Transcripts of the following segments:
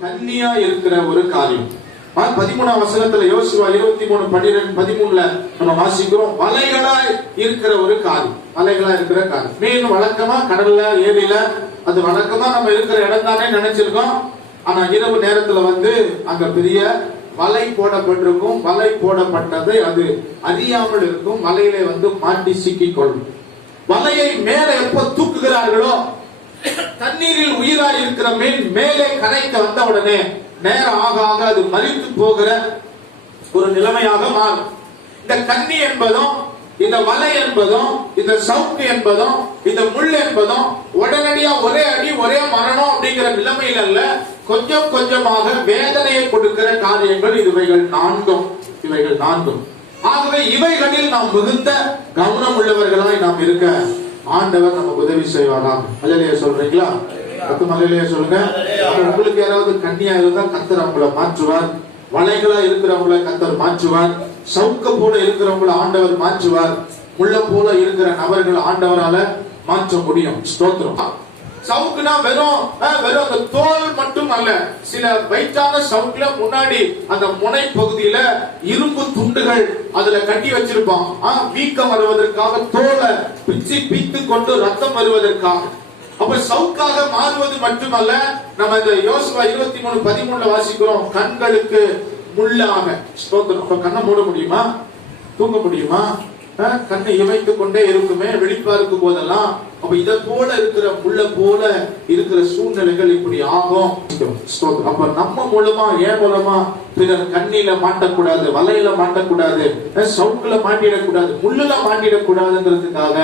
கன்னியா இருக்கிற ஒரு காரியம். பதிமூணாம் வசனத்துல யோசுவா இருபத்தி மூணு பன்னிரெண்டு பதிமூணுல நம்ம வாசிக்கிறோம். வலைகளா இருக்கிற ஒரு காரியம். வலைகளா இருக்கிற காரியம். மீன் வழக்கமா கடல்ல ஏரியில. அது வழக்கமா நம்ம இருக்கிற இடம் தானே நினைச்சிருக்கோம். ஆனா இரவு நேரத்துல வந்து அங்க பெரிய வலை போடப்பட்டிருக்கும். வலை போடப்பட்டதை அது அறியாமல் இருக்கும். வலையிலே வந்து மாட்டி சிக்கிக் கொள்ளும். வலையை மேல எப்ப தூக்குகிறார்களோ தண்ணீரில் உயிராய் இருக்கிற மீன் மேலே கரைக்க வந்த உடனே நேரம் ஆக ஆக அது மறித்து போகிற ஒரு நிலைமையாக மாறும். இந்த கண்ணி என்பதும் இந்த வலை என்பதும் இந்த சவுக்கு என்பதும் இந்த முள் என்பதும் உடனடியா ஒரே அடி ஒரே மரணம் அப்படிங்கிற நிலைமையில் அல்ல கொஞ்சம் கொஞ்சமாக வேதனையை கொடுக்கிற காரியங்கள் இவைகள் நான்கும் இவைகள் நான்கும். ஆகவே இவைகளில் நாம் மிகுந்த கவனம் உள்ளவர்களாய் நாம் இருக்க ஆண்டவர் நமக்கு உதவி செய்வாராம். அல்லையா சொல்றீங்களா? பத்து மலையிலேயே சொல்லுங்க. அப்ப உங்களுக்கு யாராவது கண்ணியா இருந்தா கத்தர் அவங்கள மாற்றுவார். வலைகளா இருக்கிறவங்கள கத்தர் மாற்றுவார். சவுக்க போல இருக்கிறவங்கள ஆண்டவர் மாற்றுவார். முள்ள போல இருக்கிற நபர்கள் ஆண்டவரால மாற்ற முடியும். ஸ்தோத்திரம். சவுக்குனா வெறும் வெறும் அந்த தோல் மட்டும் அல்ல. சில வெயிட்டான சவுக்குல முன்னாடி அந்த முனை பகுதியில இரும்பு துண்டுகள் அதுல கட்டி வச்சிருப்பான். வீக்கம் வருவதற்காக தோலை பிச்சு பீத்து கொண்டு ரத்தம் வருவதற்காக. அப்ப சவுக்காக மாறுவது மட்டுமல்ல நம்ம இந்த யோசுவா இருபத்தி மூணு பதிமூணுல வாசிக்கிறோம். கண்களுக்கு முள்ளாக. ஸ்தோத்திரம். கண்ணை மூட முடியுமா? தூங்க முடியுமா? கண்ணை இமைத்துக் கொண்டே இருக்குமே வெளிப்பார்க்கும் போதெல்லாம் அப்ப இத போல இருக்கிற முள்ள போல இருக்கிற சூழ்நிலைகள் இப்படி ஆகும். அப்ப நம்ம மூலமா ஏன் மூலமா பிறர் கண்ணில மாட்டக்கூடாது வலையில மாட்டக்கூடாது சவுக்குல மாட்டிடக்கூடாது முள்ளுல மாட்டிடக்கூடாதுங்கிறதுக்காக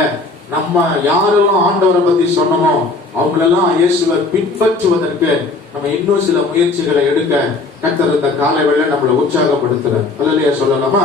நம்ம யாரெல்லாம் ஆண்டவரை பத்தி சொன்னோமோ அவங்களெல்லாம் இயேசுவர் பின்பற்றுவதற்கு நம்ம இன்னும் சில முயற்சிகளை எடுக்க கத்தர் இந்த காலை வேளை நம்மளை உற்சாகப்படுத்துற சொல்லலாமா?